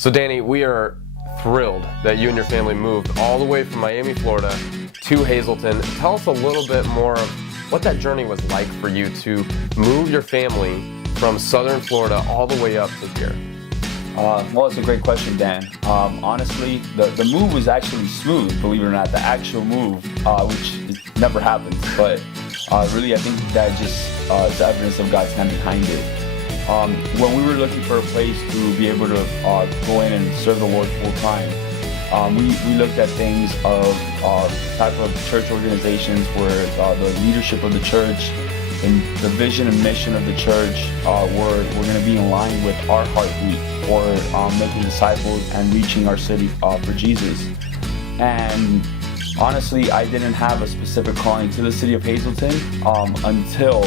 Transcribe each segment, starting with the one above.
So Danny, we are thrilled that you and your family moved all the way from Miami, Florida to Hazleton. Tell us a little bit more of what that journey was like for you to move your family from southern Florida all the way up to here. Well, it's a great question, Dan. Honestly, the move was actually smooth, believe it or not, the actual move, which never happens. But really, I think that just is evidence of God's hand behind it. When we were looking for a place to be able to go in and serve the Lord full time, we looked at things of type of church organizations where the leadership of the church and the vision and mission of the church were going to be in line with our heartbeat for making disciples and reaching our city for Jesus. And honestly, I didn't have a specific calling to the city of Hazleton until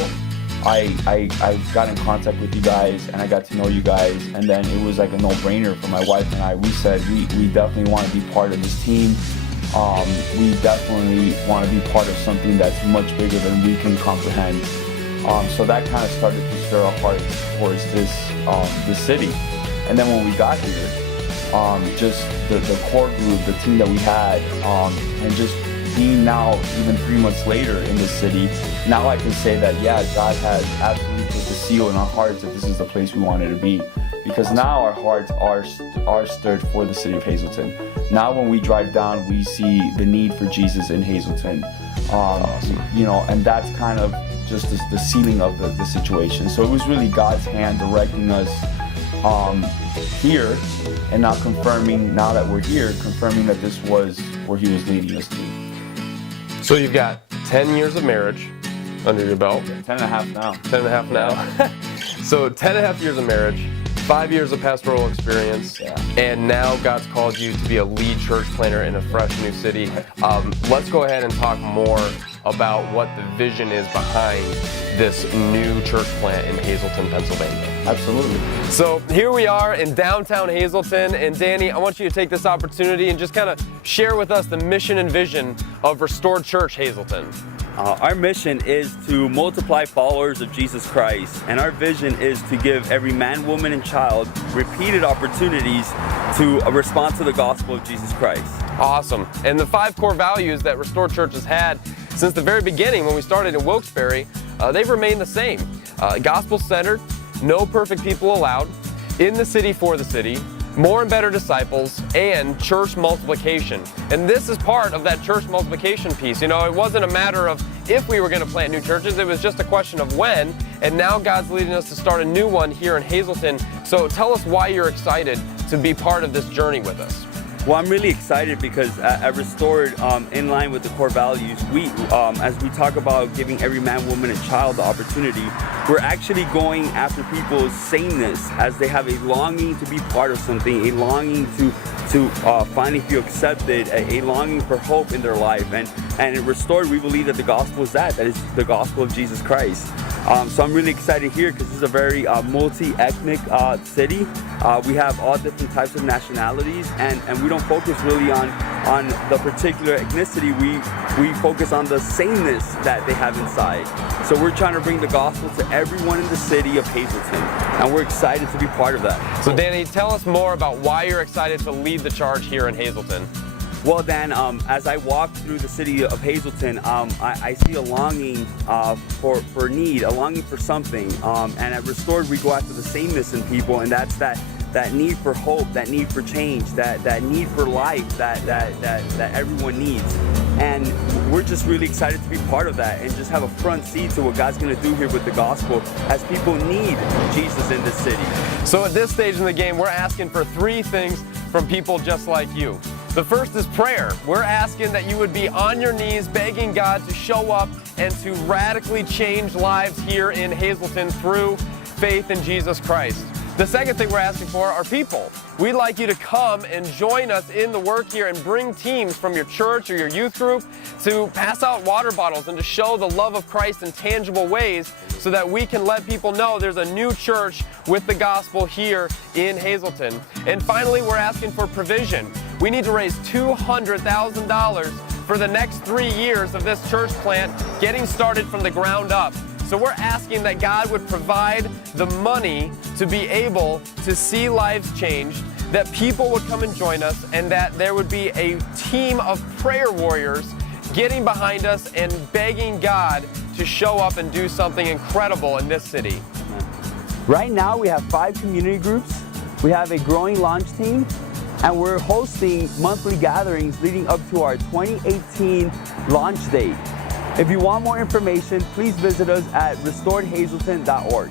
I got in contact with you guys and I got to know you guys, and then it was like a no-brainer for my wife and I. We said we definitely want to be part of this team. We definitely want to be part of something that's much bigger than we can comprehend. So that kind of started to stir our hearts towards this city. And then when we got here, just the core group, the team that we had, and just being now even 3 months later in the city, now I can say that, yeah, God has absolutely put the seal in our hearts that this is the place we wanted to be. Because now our hearts are stirred for the city of Hazleton. Now when we drive down, we see the need for Jesus in Hazleton. You know, and that's kind of just the ceiling of the situation. So it was really God's hand directing us here, and now confirming, now that we're here, confirming that this was where He was leading us to. So you've got 10 years of marriage under your belt. 10 and a half now. 10 and a half now. So 10 and a half years of marriage, 5 years of pastoral experience, and now God's called you to be a lead church planter in a fresh new city. Let's go ahead and talk more about what the vision is behind this new church plant in Hazleton, Pennsylvania. Absolutely. So here we are in downtown Hazleton, and Danny, I want you to take this opportunity and just kind of share with us the mission and vision of Restored Church Hazleton. Our mission is to multiply followers of Jesus Christ, and our vision is to give every man, woman, and child repeated opportunities to respond to the gospel of Jesus Christ. Awesome. And the 5 core values that Restored Church has had since the very beginning when we started in Wilkes-Barre, they've remained the same. Gospel-centered, no perfect people allowed, in the city for the city, more and better disciples, and church multiplication. And this is part of that church multiplication piece. You know, it wasn't a matter of if we were going to plant new churches, it was just a question of when, and now God's leading us to start a new one here in Hazleton. So tell us why you're excited to be part of this journey with us. Well, I'm really excited because at Restored, in line with the core values, we, as we talk about giving every man, woman, and child the opportunity, we're actually going after people's sameness as they have a longing to be part of something, a longing to finally feel accepted, a longing for hope in their life. And in Restored, we believe that the gospel is that is the gospel of Jesus Christ. So I'm really excited here because this is a very multi-ethnic city. We have all different types of nationalities, and we don't focus really on the particular ethnicity. We focus on the sameness that they have inside. So we're trying to bring the gospel to everyone in the city of Hazleton, and we're excited to be part of that. So Danny, tell us more about why you're excited to lead the charge here in Hazleton. Well, Dan, as I walk through the city of Hazleton, I see a longing for need, a longing for something. And at Restored, we go after the sameness in people, and that's that need for hope, that need for change, that need for life that everyone needs. And we're just really excited to be part of that and just have a front seat to what God's going to do here with the gospel as people need Jesus in this city. So at this stage in the game, we're asking for 3 things from people just like you. The first is prayer. We're asking that you would be on your knees begging God to show up and to radically change lives here in Hazleton through faith in Jesus Christ. The second thing we're asking for are people. We'd like you to come and join us in the work here and bring teams from your church or your youth group to pass out water bottles and to show the love of Christ in tangible ways so that we can let people know there's a new church with the gospel here in Hazleton. And finally, we're asking for provision. We need to raise $200,000 for the next 3 years of this church plant, getting started from the ground up. So we're asking that God would provide the money to be able to see lives changed, that people would come and join us, and that there would be a team of prayer warriors getting behind us and begging God to show up and do something incredible in this city. Right now we have 5 community groups, we have a growing launch team, and we're hosting monthly gatherings leading up to our 2018 launch date. If you want more information, please visit us at restoredhazleton.org.